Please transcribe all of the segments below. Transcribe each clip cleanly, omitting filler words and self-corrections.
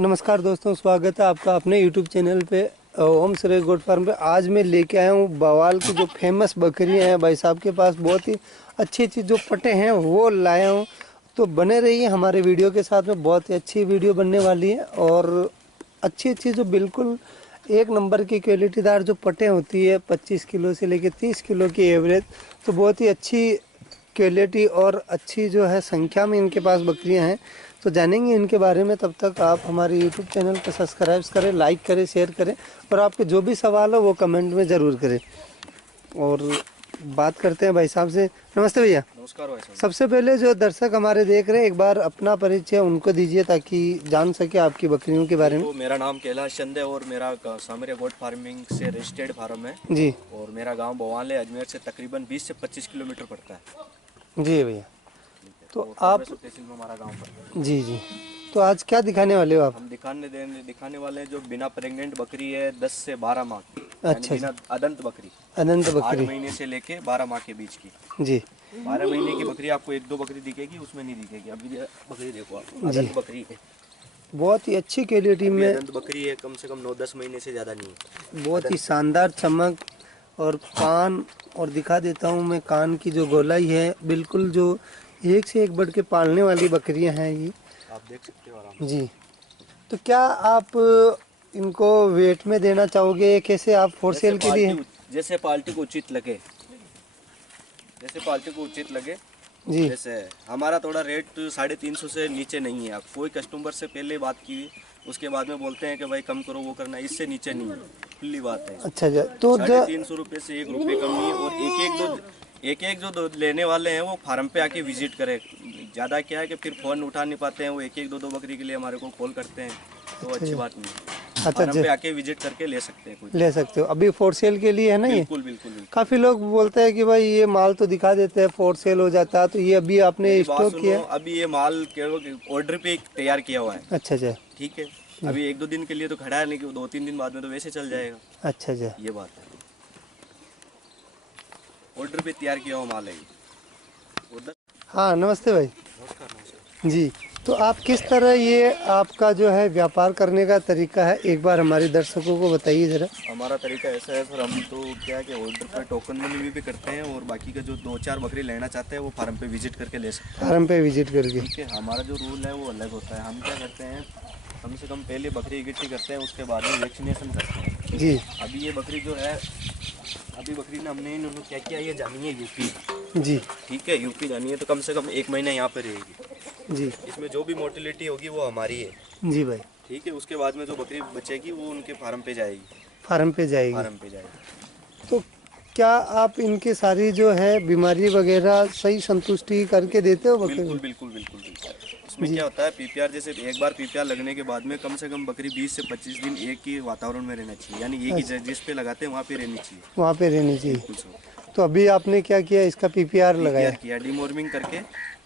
नमस्कार दोस्तों, स्वागत है आपका अपने YouTube चैनल पे ओम सुरेश गोट फार्म पे। आज मैं लेके आया हूँ बवाल की जो फेमस बकरियाँ हैं भाई साहब के पास। बहुत ही अच्छी अच्छी जो पटे हैं वो लाया हूँ। तो बने रहिए हमारे वीडियो के साथ में, बहुत ही अच्छी वीडियो बनने वाली है। और अच्छी अच्छी जो बिल्कुल एक नंबर की क्वालिटीदार जो पटें होती है 25 किलो से लेके 30 किलो की एवरेज, तो बहुत ही अच्छी क्वालिटी और अच्छी जो है संख्या में इनके पास बकरियां हैं। तो जानेंगे इनके बारे में। तब तक आप हमारे यूट्यूब चैनल पर सब्सक्राइब करें, लाइक करें, शेयर करें और आपके जो भी सवाल हो वो कमेंट में ज़रूर करें। और बात करते हैं भाई साहब से। नमस्ते भैया। नमस्कार भाई साहब। सबसे पहले जो दर्शक हमारे देख रहे हैं, एक बार अपना परिचय उनको दीजिए ताकि जान सके आपकी बकरियों के बारे में। तो मेरा नाम कैलाश चंद है और मेरा सामरिया गोट फार्मिंग से रजिस्टर्ड फार्म है जी। और मेरा गांव बवाल है, अजमेर से तकरीबन 20 से 25 किलोमीटर पड़ता है। जी भैया। तो आप तहसील में हमारा गांव पड़ता है। जी जी, तो आज क्या दिखाने वाले हो आप? हम दिखाने वाले हैं जो बिना प्रेग्नेंट बकरी है 10 से 12 माह की, अच्छा, बिना अदंत बकरी, अनंत 8 बकरी। महीने से लेके 12 माह के बीच की। जी 12 महीने की बकरी आपको एक दो बकरी दिखेगी, उसमें नहीं दिखेगी। अभी ये बकरी देखो आप, अदंत बकरी है, बहुत ही अच्छी क्वालिटी में, अदंत बकरी है, कम से कम 9-10 महीने से ज़्यादा नहीं है। बहुत ही शानदार चमक और कान। और दिखा देता हूँ मैं, कान की जो गोलाई है बिल्कुल जो एक से एक बढ़ के पालने वाली बकरियां हैं ये, आप देख सकते हो आराम से। जी। तो क्या आप इनको वेट में देना चाहोगे, कैसे आप फॉर सेल के लिए? जैसे पार्टी को उचित लगे, जी जैसे हमारा थोड़ा रेट 350 से नीचे नहीं है। आप कोई कस्टमर से पहले बात की, उसके बाद में बोलते हैं कि भाई कम करो, वो करना, इससे नीचे नहीं है, खुली बात है। अच्छा जी। तो 350 रुपये से 1 रुपये कम नहीं है। और एक एक जो लेने वाले हैं वो फार्म पे आके विजिट करें। ज़्यादा क्या है कि फिर फ़ोन उठा नहीं पाते हैं, वो एक दो बकरी के लिए हमारे को कॉल करते हैं, तो अच्छी बात नहीं है। अच्छा फार्म पे आके विजिट करके ले सकते हैं, कोई ले सकते हो। अभी फॉर सेल के लिए है ना ये? बिल्कुल बिल्कुल बिल्कुल। काफ़ी लोग बोलते हैं कि भाई ये माल तो दिखा देते हैं फॉर सेल हो जाता है, तो ये अभी आपने मेरी बात स्टॉक सुनो, किया? अभी ये माल ऑर्डर पे तैयार किया हुआ है। अच्छा अच्छा ठीक है, अभी 1-2 दिन के लिए तो खड़ा है, नहीं कि 2-3 दिन बाद में तो वैसे चल जाएगा। अच्छा अच्छा। ये बात है, ऑर्डर पे तैयार किया हुआ माल है ये। उधर हाँ नमस्ते भाई। नमस्कार नमस्कार। जी, तो आप किस तरह ये आपका जो है व्यापार करने का तरीका है, एक बार हमारे दर्शकों को बताइए ज़रा। हमारा तरीका ऐसा है सर, हम तो क्या है कि ऑर्डर पर टोकन मनी भी करते हैं और बाकी का जो 2-4 बकरी लेना चाहते हैं वो फार्म पे विजिट करके ले सकते फार्म पे विजिट करके? हैं। ठीक है, हमारा जो रूल है वो अलग होता है। हम क्या करते हैं, कम से कम पहले बकरी इकट्ठी करते हैं, उसके बाद में वैक्सीनेशन करते हैं। जी अभी ये बकरी जो है, अभी बकरी ने हमने इन्होंने क्या किया, ये जानी है यूपी। जी ठीक है, यूपी जानी है, तो कम से कम 1 महीना यहाँ पे रहेगी। जी इसमें जो भी मोटिलिटी होगी वो हमारी है। जी भाई। ठीक है, उसके बाद में जो बकरी बचेगी वो उनके फार्म पे जाएगी। फार्म पे जाएगी। फार्म पे जाएगी। तो क्या आप इनके सारी जो है बीमारी वगैरह सही संतुष्टि करके देते हो बकरी? बिल्कुल बिल्कुल बिल्कुल बिल्कुल। इसमें क्या होता है, पीपीआर जैसे एक बार पीपीआर लगने के बाद में कम से कम बकरी 20 से 25 दिन एक ही वातावरण में रहना चाहिए, यानी एक ही जिस पे लगाते हैं वहाँ पे रहनी चाहिए। वहाँ पे रहनी चाहिए। बिल्कुल सर। तो अभी आपने क्या किया, इसका पीपीआर लगाया? किया, डिमॉर्मिंग करके।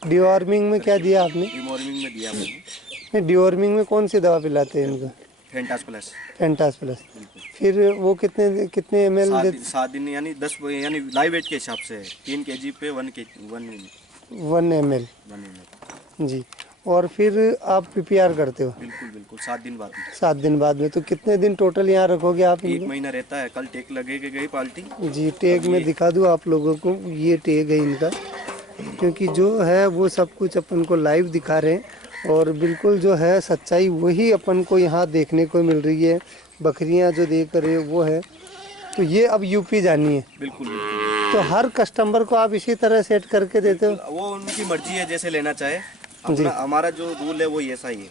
डिवॉर्मिंग में क्या दिया आपने? डिमॉर्मिंग में दिया मैंने नहीं, डिवॉर्मिंग में कौन सी दवा पिलाते हैं इनको? फेंटास प्लस। फेंटास प्लस। बिल्कुल। फिर वो कितने कितने ml 7 दिन यानी 10, यानी लाइव वेट के हिसाब से 3 kg पे 1 1 ml? जी। और फिर आप पीपीआर करते हो? बिल्कुल बिल्कुल, 7 दिन बाद में। 7 दिन बाद में। तो कितने दिन टोटल यहाँ रखोगे आप 1 इनको? महीना रहता है। कल टेक लगेगी गई पाल्टी। जी, टैग में दिखा दूँ आप लोगों को, ये टैग है इनका, क्योंकि जो है वो सब कुछ अपन को लाइव दिखा रहे हैं और बिल्कुल जो है सच्चाई वही अपन को यहाँ देखने को मिल रही है। बकरियाँ जो देख रहे हो वो है। तो ये अब यूपी जानी है? बिल्कुल बिल्कुल। तो हर कस्टमर को आप इसी तरह सेट करके देते हो? वो उनकी मर्जी है, जैसे लेना चाहे। अपना हमारा जो रूल है वो ऐसा ही है।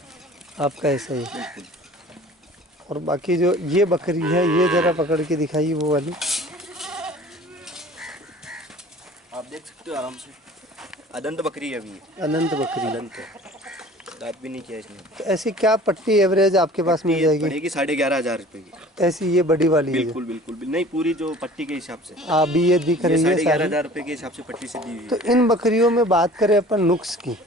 आपका ऐसा ही? बिल्कुल। और बाकी जो ये बकरी है, ये ज़रा पकड़ के दिखाइए वो वाली। आप देख सकते हो आराम से, अदंत बकरी है अभी। अनंत बकरी। अदंत है, दांत भी नहीं किया इसने। तो ऐसी क्या पट्टी एवरेज आपके पास मिल जाएगी? पड़ेगी 11,500 रुपये की। ऐसी ये बड़ी वाली है? बिल्कुल बिल्कुल नहीं, पूरी जो पट्टी के हिसाब से। अभी ये दिख रही है 11,500 रुपये के हिसाब से पट्टी से दी हुई है। तो इन बकरियों में बात करें अपन नुक्स की,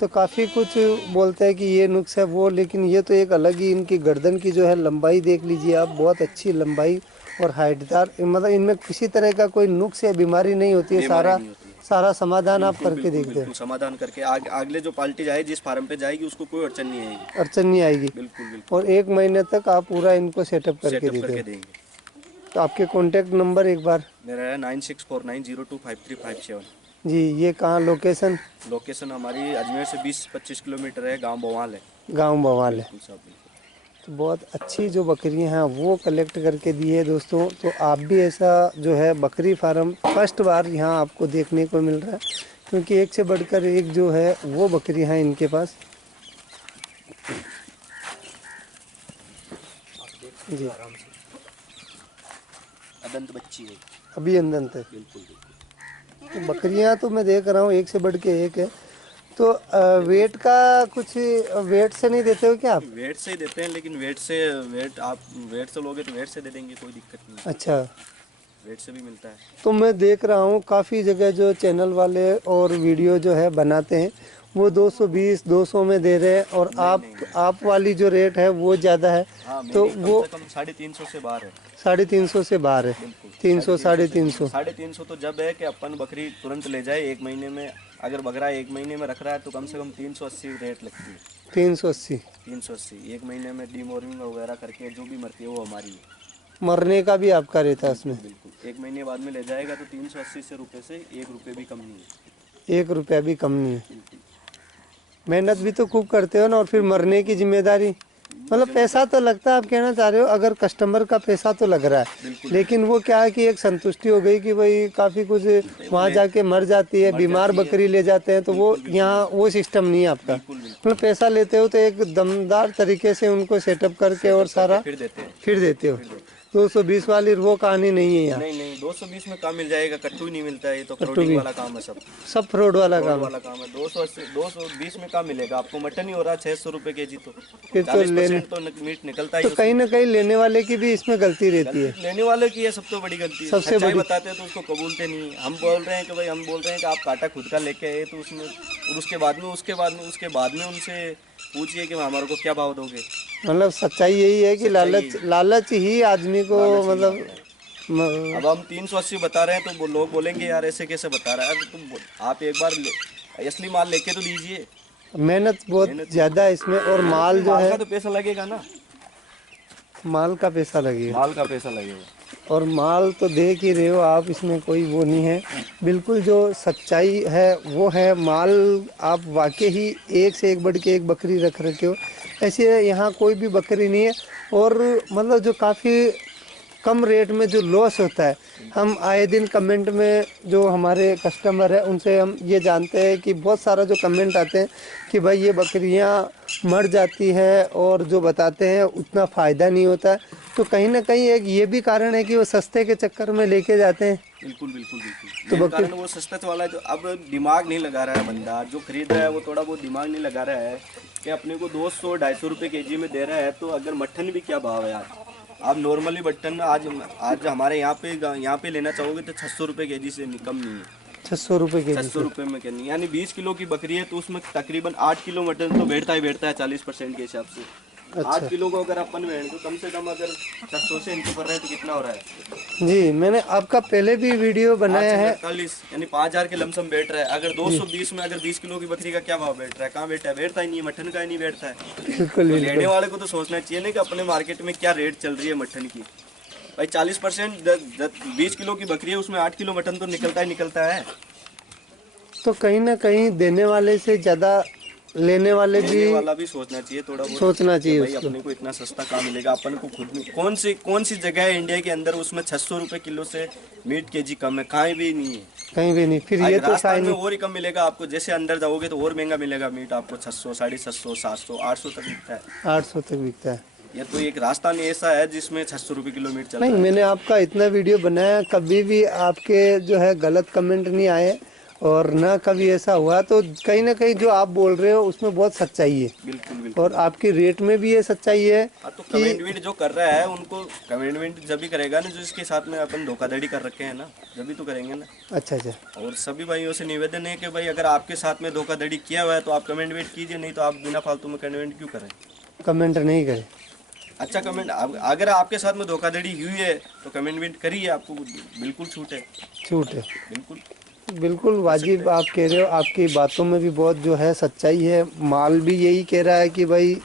तो काफ़ी कुछ बोलते हैं कि ये नुक्स है वो, लेकिन ये तो एक अलग ही, इनकी गर्दन की जो है लंबाई देख लीजिए आप, बहुत अच्छी लंबाई और हाइटदार। मतलब इनमें किसी तरह का कोई नुक्स या बीमारी नहीं होती है। सारा समाधान आप बिल्कुल, करके बिल्कुल, देखते हैं। बिल्कुल समाधान करके अगले जो पार्टी जाए जिस फार्म पे जाएगी उसको कोई अड़चन नहीं आएगी। अड़चन नहीं आएगी। बिल्कुल बिल्कुल और 1 महीने तक आप पूरा इनको सेटअप करके सेटअप देते करके हो। देंगे। तो आपके कॉन्टैक्ट नंबर एक बार। मेरा है 9649025357। जी, ये कहाँ लोकेशन? लोकेशन हमारी अजमेर से 20-25 किलोमीटर है, गांव बवाल है। गांव बवाल है। बिल्कुल साहब बिल्कुल। तो बहुत अच्छी जो बकरियां हैं वो कलेक्ट करके दी है दोस्तों। तो आप भी ऐसा जो है बकरी फार्म फर्स्ट बार यहाँ आपको देखने को मिल रहा है, क्योंकि एक से बढ़कर एक जो है वो बकरियां हैं इनके पास। जी, आराम से अदंत बच्ची है। अभी अंदर है। बिल्कुल बिल्कुल। तो बकरियां तो मैं देख रहा हूँ एक से बढ़ के एक है। तो वेट का कुछ वेट से नहीं देते हो क्या आप? वेट से ही देते हैं, लेकिन आप वेट से लोगे तो वेट से दे देंगे, कोई दिक्कत नहीं। अच्छा। वेट से भी मिलता है। तो मैं देख रहा हूँ काफ़ी जगह जो चैनल वाले और वीडियो जो है बनाते हैं वो 220 200 में दे रहे हैं, और नहीं, आप नहीं, नहीं। आप वाली जो रेट है वो ज़्यादा है। हाँ, तो मेरी कम वो से कम 350 से बाहर है। 350 से बाहर है। बिल्कुल 300 350 350। 350 तो जब है कि अपन बकरी तुरंत ले जाए 1 महीने में। अगर बकरा 1 महीने में रख रहा है तो कम से कम 380 रेट लगती है। 380 380 1 महीने में डीमोर्निंग वगैरह करके जो भी मरती है वो हमारी है। मरने का भी आपका रहता है उसमें? बिल्कुल 1 महीने बाद में ले जाएगा तो 380 से रुपये से 1 रुपये भी कम नहीं है। 1 रुपया भी कम नहीं है। बिल्कुल। मेहनत भी तो खूब करते हो ना, और फिर मरने की जिम्मेदारी। मतलब पैसा तो लगता है, आप कहना चाह रहे हो अगर कस्टमर का पैसा तो लग रहा है, बिल्कुल। लेकिन वो क्या है कि एक संतुष्टि हो गई कि भाई काफ़ी कुछ वहाँ जाके मर जाती है, मर बीमार जाती है। बकरी ले जाते हैं, तो वो बिल्कुल, बिल्कुल, यहाँ वो सिस्टम नहीं है आपका। बिल्कुल बिल्कुल मतलब पैसा लेते हो तो एक दमदार तरीके से उनको सेटअप करके और सारा फिर देते हैं। फिर देते हो। 220 वाली वो कहानी नहीं है यहाँ। नहीं नहीं 220 में काम मिल जाएगा, कट्टू ही नहीं मिलता है, ये तो कट्टू फ्रॉडिंग भी वाला काम है सब। सब फ्रॉड वाला फ्रॉड काम है। वाला काम है। 280 220 में काम मिलेगा आपको। मटन ही हो रहा है 600 रुपये के जी, तो फिर तो 40% तो मीट निकलता ही तो कहीं ना कहीं लेने वाले की भी इसमें गलती रहती है। गलती लेने वाले की है, सब तो बड़ी गलती है। सबसे सच्चाई बड़ी। बताते हैं तो उसको कबूलते नहीं। हम बोल रहे हैं कि भाई, हम बोल रहे हैं कि आप काटा खुद का लेके आए तो उसमें, और उसके बाद में उनसे पूछिए कि हमारे को क्या भाव दोगे। मतलब सच्चाई यही है कि लालच लालच ही आदमी को लालच ही मतलब मारता है। अब हम 380 बता रहे हैं तो लोग बोलेंगे यार ऐसे कैसे बता रहा है। अरे तुम आप एक बार असली माल लेके तो लीजिए। मेहनत बहुत ज़्यादा है इसमें, और माल जो माल है का तो पैसा लगेगा ना। माल का पैसा लगेगा। माल का पैसा लगेगा। और माल तो देख ही रहे हो आप, इसमें कोई वो नहीं है। बिल्कुल जो सच्चाई है वो है। माल आप वाकई ही एक से एक बढ़ के एक बकरी रख रखे हो, ऐसे यहाँ कोई भी बकरी नहीं है। और मतलब जो काफ़ी कम रेट में जो लॉस होता है, हम आए दिन कमेंट में जो हमारे कस्टमर है उनसे हम ये जानते हैं कि बहुत सारा जो कमेंट आते हैं कि भाई ये बकरियां मर जाती है, और जो बताते हैं उतना फ़ायदा नहीं होता है। तो कहीं ना कहीं एक ये भी कारण है कि वो सस्ते के चक्कर में लेके जाते हैं। बिल्कुल बिल्कुल बिल्कुल। तो मेन बकरी कारण वो सस्ता वाला है। जो अब दिमाग नहीं लगा रहा है बंदा जो खरीद रहा है, वो थोड़ा बहुत दिमाग नहीं लगा रहा है कि अपने को 200-250 रुपये केजी में दे रहा है। तो अगर मट्ठन भी क्या भाव है यार। आप नॉर्मली मट्ठन आज हमारे यहाँ पे लेना चाहोगे तो 600 रुपये केजी से कम नहीं है। 600 रुपये के 600 रुपये में क्या नहीं, यानी 20 किलो की बकरी है तो उसमें तकरीबन 8 किलो मटन तो बैठता है 40% के हिसाब से। 8 किलो को अगर अपन वेट तो कम से कम अगर 600 से इनको कर रहे हैं तो कितना हो रहा है। जी, मैंने आपका पहले भी वीडियो बनाया है। 48 यानी 5000 के लमसम बैठ रहा है। अगर 220 में अगर 20 किलो की बकरी का क्या भाव बैठ रहा है, कहाँ बैठा है, बैठता ही नहीं है। मटन का ही नहीं बैठता है। बिल्कुल तो बिल्कुल। लेने वाले को तो सोचना चाहिए ना कि अपने मार्केट में क्या रेट चल रही है मटन की। भाई 40% 20 किलो की बकरी है, उसमें 8 किलो मटन तो निकलता है। तो कहीं ना कहीं देने वाले से ज़्यादा लेने वाले लेने वाला भी सोचना चाहिए, थोड़ा बहुत सोचना चाहिए भाई उसको। अपने को इतना सस्ता कहाँ मिलेगा। अपन को खुद में कौन सी जगह है इंडिया के अंदर उसमें 600 रुपये किलो से मीट केजी कम है, कहीं भी नहीं है। कहीं भी नहीं। फिर ये तो राजस्थान में शायद और ही कम मिलेगा आपको। जैसे अंदर जाओगे तो और महंगा मिलेगा मीट आपको। 600, 750, 700, 800 तक बिकता है। 800 तक बिकता है। ये तो एक राजस्थान ऐसा है जिसमें 600 रुपये किलो मीट चल नहीं, रहा है। मैंने आपका इतना वीडियो बनाया, कभी भी आपके जो है गलत कमेंट नहीं आए, और ना कभी ऐसा हुआ। तो कहीं ना कहीं जो आप बोल रहे हो उसमें बहुत सच्चाई है, बिल्कुल बिल्कुल। और आपकी रेट में भी ये सच्चाई है तो कि कमेंटमेंट जो कर रहा है उनको कमेंटमेंट जब भी करेगा ना, जो इसके साथ में अपन धोखाधड़ी कर रखे हैं ना, जब भी तो करेंगे ना। अच्छा अच्छा। और सभी भाइयों से निवेदन है कि भाई अगर आपके साथ में धोखाधड़ी किया हुआ है तो आप कमेंटमेंट कीजिए, नहीं तो आप बिना फालतू में कमेंट क्यों करें। कमेंट नहीं करें। अच्छा कमेंट अगर आपके साथ में धोखाधड़ी हुई है तो कमेंटमेंट करिए, आपको बिल्कुल छूट है। छूट है। बिल्कुल। बिल्कुल वाजिब आप कह रहे हो, आपकी बातों में भी बहुत जो है सच्चाई है। माल भी यही कह रहा है कि भाई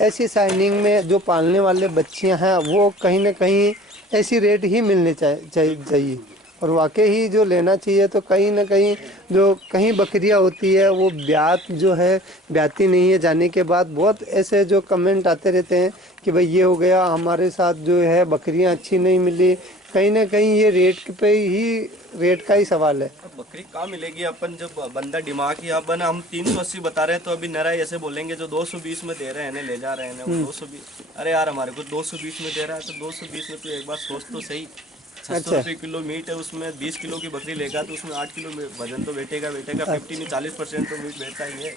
ऐसी शाइनिंग में जो पालने वाले बच्चियां हैं वो कहीं ना कहीं ऐसी रेट ही मिलने चाहिए। और वाकई ही जो लेना चाहिए, तो कहीं ना कहीं जो कहीं बकरियां होती है वो ब्यात जो है ब्याती नहीं है। जाने के बाद बहुत ऐसे जो कमेंट आते रहते हैं कि भाई ये हो गया, हमारे साथ जो है बकरियां अच्छी नहीं मिली। कहीं ना कहीं ये रेट का ही सवाल है। अब बकरी कहाँ मिलेगी अपन, जब बंदा दिमाग ही अपन हम 380 बता रहे हैं, तो अभी नरा ऐसे बोलेंगे जो 220 में दे रहे हैं ना, ले जा रहे हैं ना, वो 220। अरे यार हमारे को 220 में दे रहा है, तो 220 में तो एक बार सोच तो सही। 600 रुपये किलो मीट है, उसमें 20 किलो की बकरी लेगा तो उसमें 8 किलो वजन तो बैठेगा 50-40% तो मीट बैठता ही है।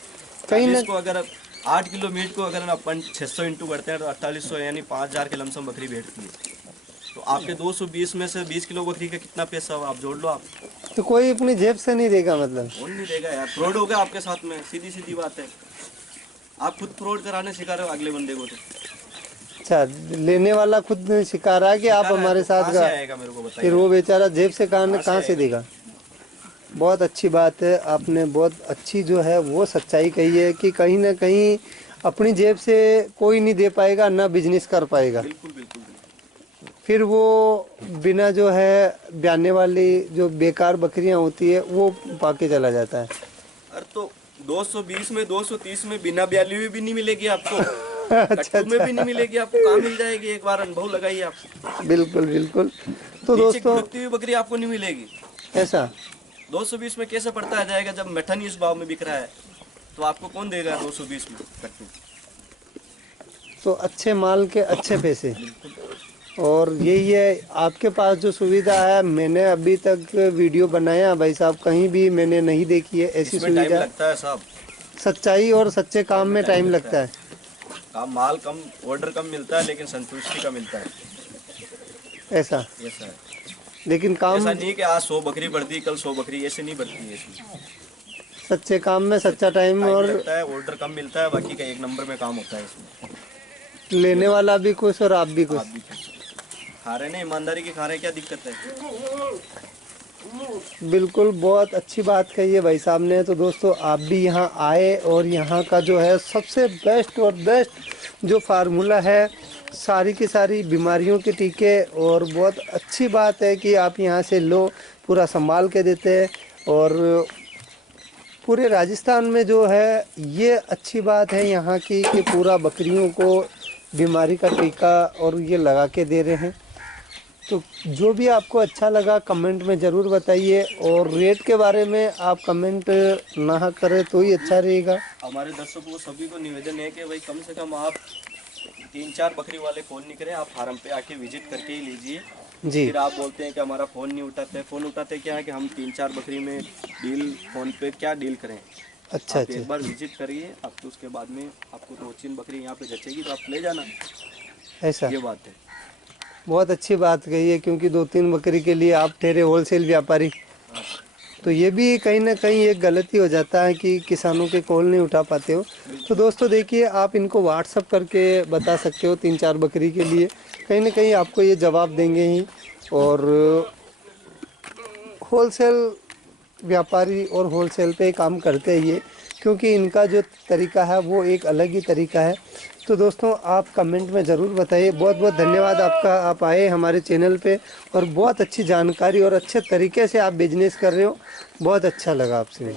कहीं ना इसको अगर 8 किलो मीट को अगर अपन 600 इंटू करते हैं तो 4800 यानी 5000 के लमसम बकरी बैठती है। तो आपके 220 में से 20 किलो बकरी का कितना पैसा हो, आप जोड़ लो। आप तो कोई अपनी जेब से नहीं देगा, मतलब कौन नहीं देगा यार, फ्रॉड हो गया आपके साथ में, सीधी सीधी बात है। आप खुद फ्रॉड कराने सिखा रहे हो अगले बंदे को। तो अच्छा, लेने वाला खुद सिखा रहा है कि आप हमारे साथ कहाँ से आएगा मेरे को बताइए। फिर वो बेचारा जेब से कहाँ से देगा। बहुत अच्छी बात है, आपने बहुत अच्छी जो है वो सच्चाई कही है कि कहीं ना कहीं अपनी जेब से कोई नहीं दे पाएगा, ना बिजनेस कर पाएगा। बिल्कुल बिल्कुल। फिर वो बिना जो है ब्याने वाली जो बेकार बकरियां होती है वो पाके चला जाता है। अरे तो 220 में 230 में बिना ब्याली हुई भी नहीं मिलेगी आपको। अच्छा, कट्टू में भी नहीं मिलेगी आपको, कहाँ मिल जाएगी, एक बार अनुभव लगाइए आप। बिल्कुल बिल्कुल। तो नीचे दोस्तों गुड़कती हुई बकरी आपको नहीं मिलेगी। ऐसा 220 में कैसे पड़ता आ जाएगा, जब मटन इस भाव में बिक रहा है तो आपको कौन देगा 220 में कट्टू। तो अच्छे माल के अच्छे पैसे। और यही है आपके पास जो सुविधा है, मैंने अभी तक वीडियो बनाया भाई साहब, कहीं भी मैंने नहीं देखी है ऐसी इसमें टाइम सुविधा। लगता है साहब, सच्चाई और सच्चे काम में टाइम लगता है। काम माल कम, ऑर्डर कम मिलता है, लेकिन संतुष्टि का मिलता है। ऐसा ऐसा है। लेकिन काम ऐसा नहीं कि आज 100 बकरी बढ़ती कल 100 बकरी, ऐसे नहीं बढ़ती है इसमें। सच्चे काम में सच्चा टाइम टाइम और लगता है, ऑर्डर कम मिलता है, बाकी का एक नंबर में काम होता है इसमें। लेने वाला भी खुश और आप भी खुश। आप भी खा रहे ना, ईमानदारी की खा रहे, क्या दिक्कत है। बिल्कुल, बहुत अच्छी बात कही है भाई साहब ने। तो दोस्तों आप भी यहाँ आए और यहाँ का जो है सबसे बेस्ट जो फार्मूला है, सारी की सारी बीमारियों के टीके। और बहुत अच्छी बात है कि आप यहाँ से लो, पूरा संभाल के देते हैं। और पूरे राजस्थान में जो है ये अच्छी बात है यहाँ की कि पूरा बकरियों को बीमारी का टीका और ये लगा के दे रहे हैं। तो जो भी आपको अच्छा लगा कमेंट में ज़रूर बताइए। और रेट के बारे में आप कमेंट ना करें तो ही अच्छा रहेगा। हमारे दर्शकों को सभी को निवेदन है कि भाई कम से कम आप 3-4 बकरी वाले फ़ोन नहीं करें, आप फार्म पे आके विजिट करके ही लीजिए। जी, फिर आप बोलते हैं कि हमारा फ़ोन नहीं उठाते, फ़ोन उठाते क्या है कि हम 3-4 बकरी में डील फ़ोन पे क्या डील करें। अच्छा आप एक अच्छा, बार विजिट करिए, आपको उसके बाद में आपको 2-3 बकरी यहाँ पे जचेगी तो आप ले जाना। ऐसा ये बात है। बहुत अच्छी बात कही है, क्योंकि 2-3 बकरी के लिए आप ठहरे होलसेल व्यापारी। तो ये भी कहीं ना कहीं एक गलती हो जाता है कि किसानों के कॉल नहीं उठा पाते हो। तो दोस्तों देखिए, आप इनको व्हाट्सअप करके बता सकते हो 3-4 बकरी के लिए, कहीं ना कहीं आपको ये जवाब देंगे ही। और होलसेल व्यापारी और होलसेल पे काम करते हैं ये, क्योंकि इनका जो तरीका है वो एक अलग ही तरीका है। तो दोस्तों आप कमेंट में ज़रूर बताइए। बहुत बहुत धन्यवाद आपका, आप आए हमारे चैनल पे और बहुत अच्छी जानकारी और अच्छे तरीके से आप बिजनेस कर रहे हो। बहुत अच्छा लगा आपसे।